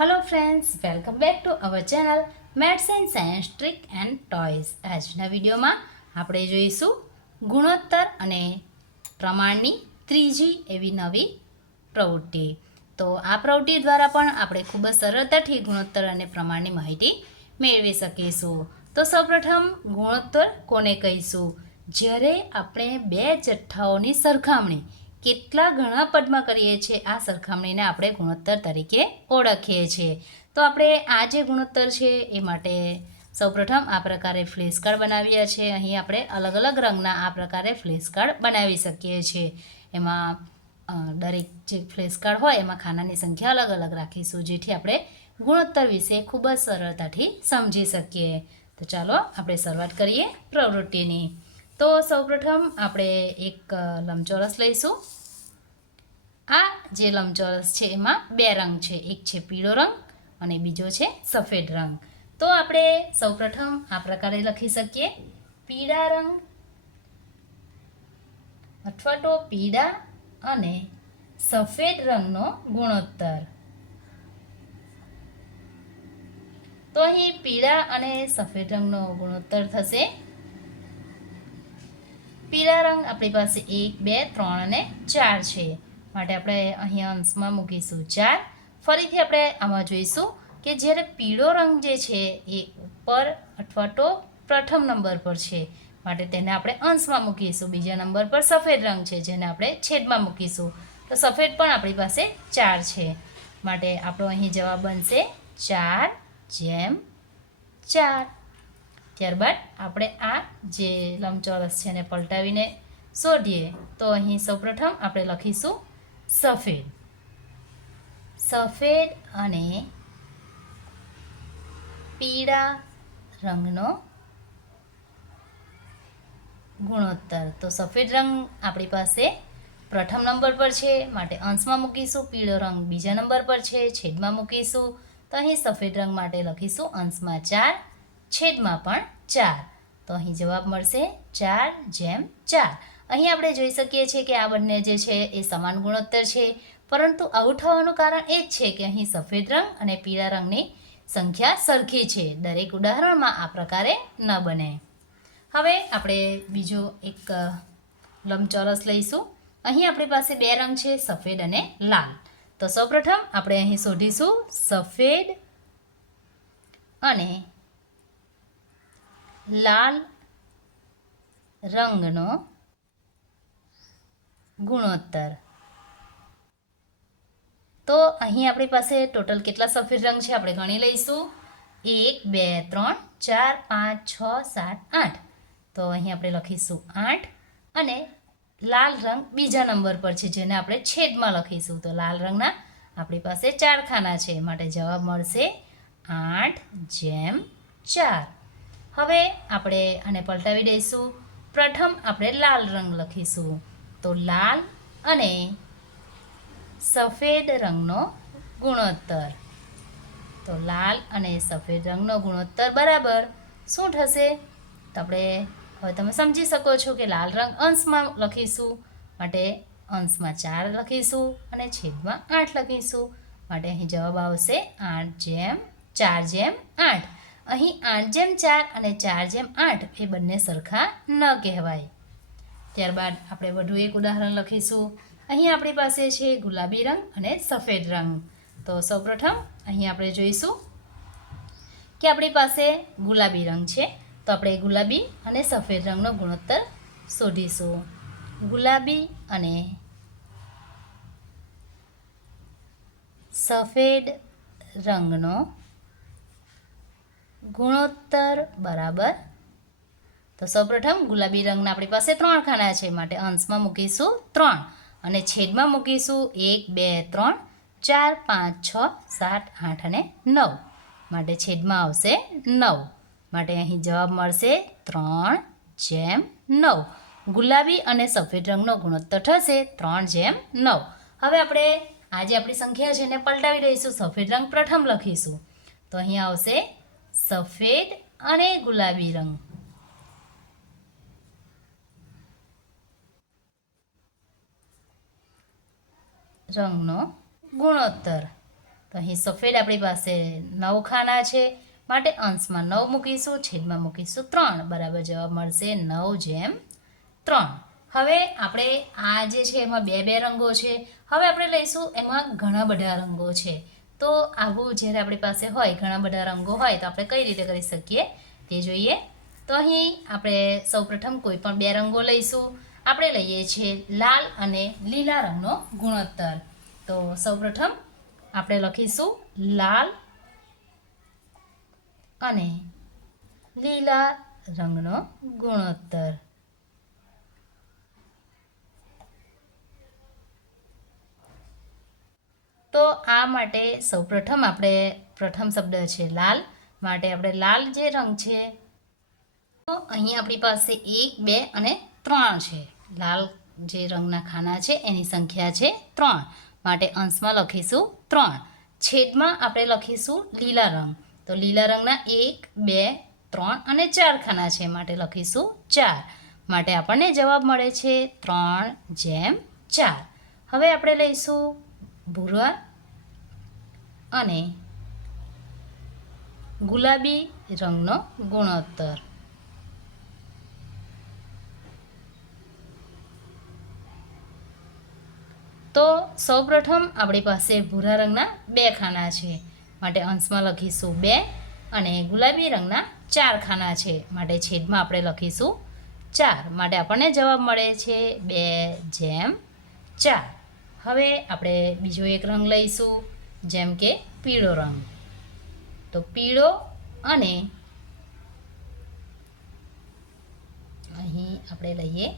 Hello friends, welcome back to our channel maths and science trick and toys. આજના વિડીયોમાં આપણે જોઈશું ગુણોત્તર અને પ્રમાણની ત્રીજી એવી નવી પ્રવૃત્તિ। તો આ પ્રવૃત્તિ દ્વારા પણ આપણે ખૂબ જ સરળતાથી ગુણોત્તર અને પ્રમાણની માહિતી મેળવી શકીશું। તો સૌપ્રથમ ગુણોત્તર કોને કહીશું? જ્યારે આપણે બે જથ્થાઓની સરખામણી કેટલા ઘણા પદમાં કરીએ છીએ આ સરખામણીને આપણે ગુણોત્તર તરીકે ઓળખીએ છીએ। તો આપણે આ જે ગુણોત્તર છે એ માટે સૌપ્રથમ આ પ્રકારે ફ્લેશ કાર્ડ બનાવ્યા છે। અહીં આપણે અલગ અલગ રંગના આ પ્રકારે ફ્લેશ કાર્ડ બનાવી શકીએ છીએ। એમાં દરેક જે ફ્લેશ કાર્ડ હોય એમાં ખાનાની સંખ્યા અલગ અલગ રાખીશું, જેથી આપણે ગુણોત્તર વિશે ખૂબ જ સરળતાથી સમજી શકીએ। તો ચાલો આપણે શરૂઆત કરીએ પ્રવૃત્તિની। તો સૌપ્રથમ આપણે એક લંબચોરસ લઈશું। આ જે લંબચોરસ છે એમાં બે રંગ છે, એક છે પીળો રંગ અને બીજો છે સફેદ રંગ। તો આપણે સૌપ્રથમ આ પ્રકારે લખી શકીએ, પીળા રંગ અથવા તો પીળા અને સફેદ રંગનો ગુણોત્તર। તો અહીં પીળા અને સફેદ રંગનો ગુણોત્તર થશે, પીળા રંગ આપણી પાસે 1, 2, 3 અને 4 છે, માટે આપણે અહીંયા અંશમાં મૂકીશું 4। ફરીથી આપણે આમાં જોઈશું કે જ્યારે પીળો રંગ જે છે એ ઉપર અથવા તો પ્રથમ નંબર પર છે, માટે તેને આપણે અંશમાં મૂકીશું। બીજા નંબર પર સફેદ રંગ છે, જેને આપણે છેદમાં મૂકીશું। તો સફેદ પણ આપણી પાસે 4 છે, માટે આપણો અહીં જવાબ બનશે 4/4। ત્યારબાદ આપણે આ જે લંબચોરસ છે એને પલટાવીને શોધીએ। તો અહીં સૌપ્રથમ આપણે લખીશું સફેદ, સફેદ અને પીળા રંગનો ગુણોત્તર। તો સફેદ રંગ આપણી પાસે પ્રથમ નંબર પર છે, માટે અંશમાં મૂકીશું। પીળો રંગ બીજા નંબર પર છે, છેદમાં મૂકીશું। તો અહીં સફેદ રંગ માટે લખીશું અંશમાં 4, છેદમાં પણ 4। તો અહીં જવાબ મળશે 4/4। અહીં આપણે જોઈ શકીએ છીએ કે આ બંને જે છે એ સમાન ગુણોત્તર છે, પરંતુ આવું થવાનું કારણ એ જ છે કે અહીં સફેદ રંગ અને પીળા રંગની સંખ્યા સરખી છે। દરેક ઉદાહરણમાં આ પ્રકારે ન બને। હવે આપણે બીજો એક લંબચોરસ લઈશું। અહીં આપણી પાસે બે રંગ છે, સફેદ અને લાલ। તો સૌપ્રથમ આપણે અહીં શોધીશું સફેદ અને લાલ રંગનો ગુણોત્તર। તો અહીં આપણી પાસે ટોટલ કેટલા સફેદ રંગ છે આપણે ગણી લઈશું, 1, 2, 3, 4, 5, 6, 7, 8। તો અહીં આપણે લખીશું 8 અને લાલ રંગ બીજા નંબર પર છે, જેને આપણે છેદમાં લખીશું। તો લાલ રંગના આપણી પાસે 4 ખાના છે, માટે જવાબ મળશે 8/4। હવે આપણે આને પલટાવી દઈશું। પ્રથમ આપણે લાલ રંગ લખીશું। તો લાલ અને સફેદ રંગનો ગુણોત્તર। તો લાલ અને સફેદ રંગનો ગુણોત્તર બરાબર શું થશે? તો આપણે હવે તમે સમજી શકો છો કે લાલ રંગ અંશમાં લખીશું, માટે અંશમાં 4 લખીશું અને છેદમાં 8 લખીશું, માટે અહીં જવાબ આવશે 4/8। અહીં 8/4 અને 4/8 એ બંને સરખા ન કહેવાય। ત્યારબાદ આપણે વધુ એક ઉદાહરણ લખીશું। અહીં આપણી પાસે છે ગુલાબી રંગ અને સફેદ રંગ। તો સૌપ્રથમ અહીં આપણે જોઈશું કે આપણી પાસે ગુલાબી રંગ છે, તો આપણે ગુલાબી અને સફેદ રંગનો ગુણોત્તર શોધીશું। ગુલાબી અને સફેદ રંગનો ગુણોત્તર બરાબર। તો સૌપ્રથમ ગુલાબી રંગના આપણી પાસે 3 ખાના છે, માટે અંશમાં મૂકીશું 3 અને છેદમાં મૂકીશું 1, 2, 3, 4, 5, 6, 7, 8 અને 9, માટે છેદમાં આવશે 9, માટે અહીં જવાબ મળશે 3/9। ગુલાબી અને સફેદ રંગનો ગુણોત્તર થશે 3/9। હવે આપણે આ જે આપણી સંખ્યા છે એને પલટાવી દઈશું। સફેદ રંગ પ્રથમ લખીશું, તો અહીં આવશે સફેદ અને ગુલાબી રંગનો ગુણોત્તર। તો અહીં સફેદ આપણી પાસે 9 ખાના છે, માટે અંશમાં 9 મૂકીશું, છેદમાં મૂકીશું 3, બરાબર જવાબ મળશે 9/3. હવે આપણે આ જે છે એમાં બે બે રંગો છે. હવે આપણે લઈશું એમાં ઘણા બધા રંગો છે. તો આવું જ્યારે આપણી પાસે હોય, ઘણા બધા રંગો હોય, તો આપણે કઈ રીતે કરી શકીએ તે જોઈએ. તો અહીં આપણે સૌપ્રથમ કોઈ પણ બે રંગો લઈશું. આપણે લઈએ છીએ લાલ અને લીલા રંગનો ગુણોત્તર. તો સૌપ્રથમ આપણે લખીશું લાલ અને લીલા રંગનો ગુણોત્તર. તો આ માટે સૌપ્રથમ આપણે પ્રથમ શબ્દ છે લાલ, માટે આપણે લાલ જે રંગ છે, તો અહીં આપણી પાસે 1, 2 અને 3 છે. લાલ જે રંગના ખાના છે એની સંખ્યા છે 3, માટે અંશમાં લખીશું 3. છેદમાં આપણે લખીશું લીલા રંગ. તો લીલા રંગના 1, 2, 3 અને 4 ખાના છે, માટે લખીશું 4. માટે આપણને જવાબ મળે છે 3/4. હવે આપણે લઈશું ભૂરા અને ગુલાબી રંગનો ગુણોત્તર. તો સૌપ્રથમ આપણી પાસે ભૂરા રંગના 2 ખાના છે, માટે અંશમાં લખીશું 2 અને ગુલાબી રંગના 4 ખાના છે, માટે છેદમાં આપણે લખીશું 4. માટે આપણને જવાબ મળે છે 2/4. હવે આપણે બીજો એક રંગ લઈશું, જેમ કે પીળો રંગ. તો પીળો અને અહીં આપણે લઈએ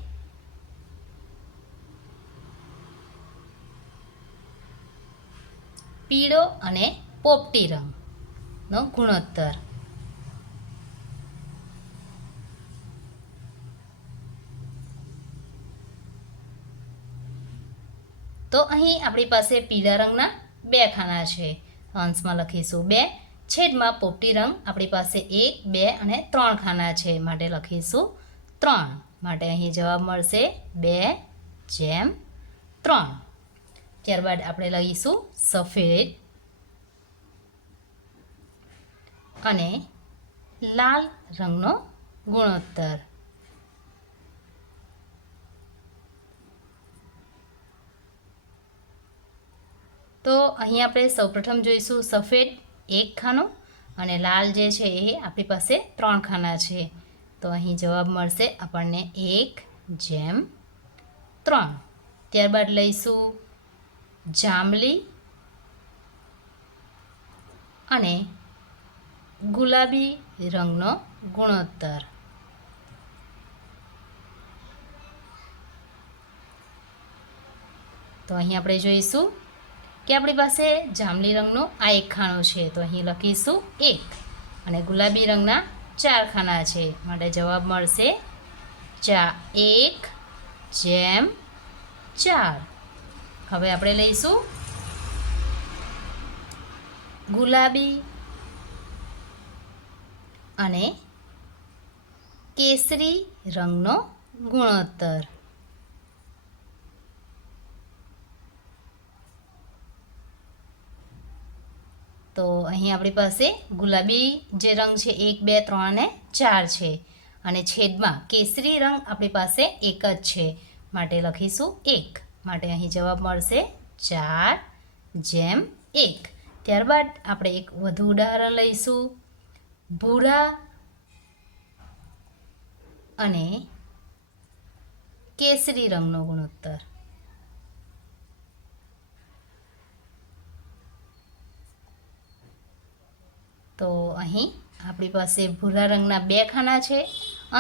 પીળો અને પોપટી રંગનો ગુણોત્તર. તો અહીં આપણી પાસે પીળા રંગના 2 ખાના છે, અંશમાં લખીશું 2. છેદમાં પોપટી રંગ આપણી પાસે 1, 2 અને 3 ખાના છે, માટે લખીશું 3. માટે અહીં જવાબ મળશે 2/3. ત્યારબાદ આપણે લઈશું સફેદ અને લાલ રંગનો ગુણોત્તર. તો અહીં આપણે સૌપ્રથમ જોઈશું સફેદ 1 ખાનો અને લાલ જે છે એ આપણી પાસે 3 ખાના છે. તો અહીં જવાબ મળશે આપણને 1/3. ત્યારબાદ લઈશું જાંબલી અને ગુલાબી રંગનો ગુણોત્તર. તો અહીં આપણે જોઈશું કે આપણી પાસે જાંબલી રંગનો આ 1 ખાનો છે, તો અહીં લખીશું 1 અને ગુલાબી રંગના 4 ખાના છે, માટે જવાબ મળશે 1/4. હવે આપણે લઈશું ગુલાબી અને કેસરી રંગનો ગુણોત્તર. તો અહીં આપણી પાસે ગુલાબી જે રંગ છે 1, 2, 3 અને 4 છે, અને છેદમાં કેસરી રંગ આપણી પાસે 1 જ છે, માટે લખીશું 1. માટે અહીં જવાબ મળશે 4/1. ત્યારબાદ આપણે એક વધુ ઉદાહરણ લઈશું ભૂરા અને કેસરી રંગનો ગુણોત્તર. તો અહીં આપણી પાસે ભૂરા રંગના 2 ખાના છે,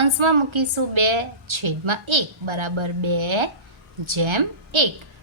અંશમાં મૂકીશું 2, છેદમાં 1, બરાબર 2/1.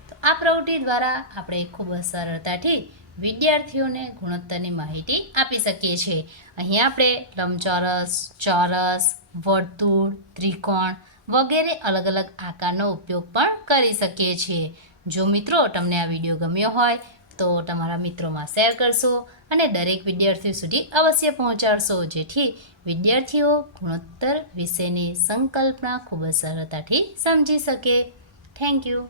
તો આ પ્રવૃત્તિ દ્વારા આપણે ખૂબ જ સરળતાથી વિદ્યાર્થીઓને ગુણોત્તરની માહિતી આપી શકીએ છીએ. અહીં આપણે લંબચોરસ, ચોરસ, વર્તુળ, ત્રિકોણ વગેરે અલગ અલગ આકારનો ઉપયોગ પણ કરી શકીએ છીએ. જો મિત્રો તમને આ વિડીયો ગમ્યો હોય તો તમારા મિત્રોમાં શેર કરશો અને દરેક વિદ્યાર્થીઓ સુધી અવશ્ય પહોંચાડશો, જેથી વિદ્યાર્થીઓ ગુણોત્તર વિશેની સંકલ્પના ખૂબ જ સરળતાથી સમજી શકે. Thank you.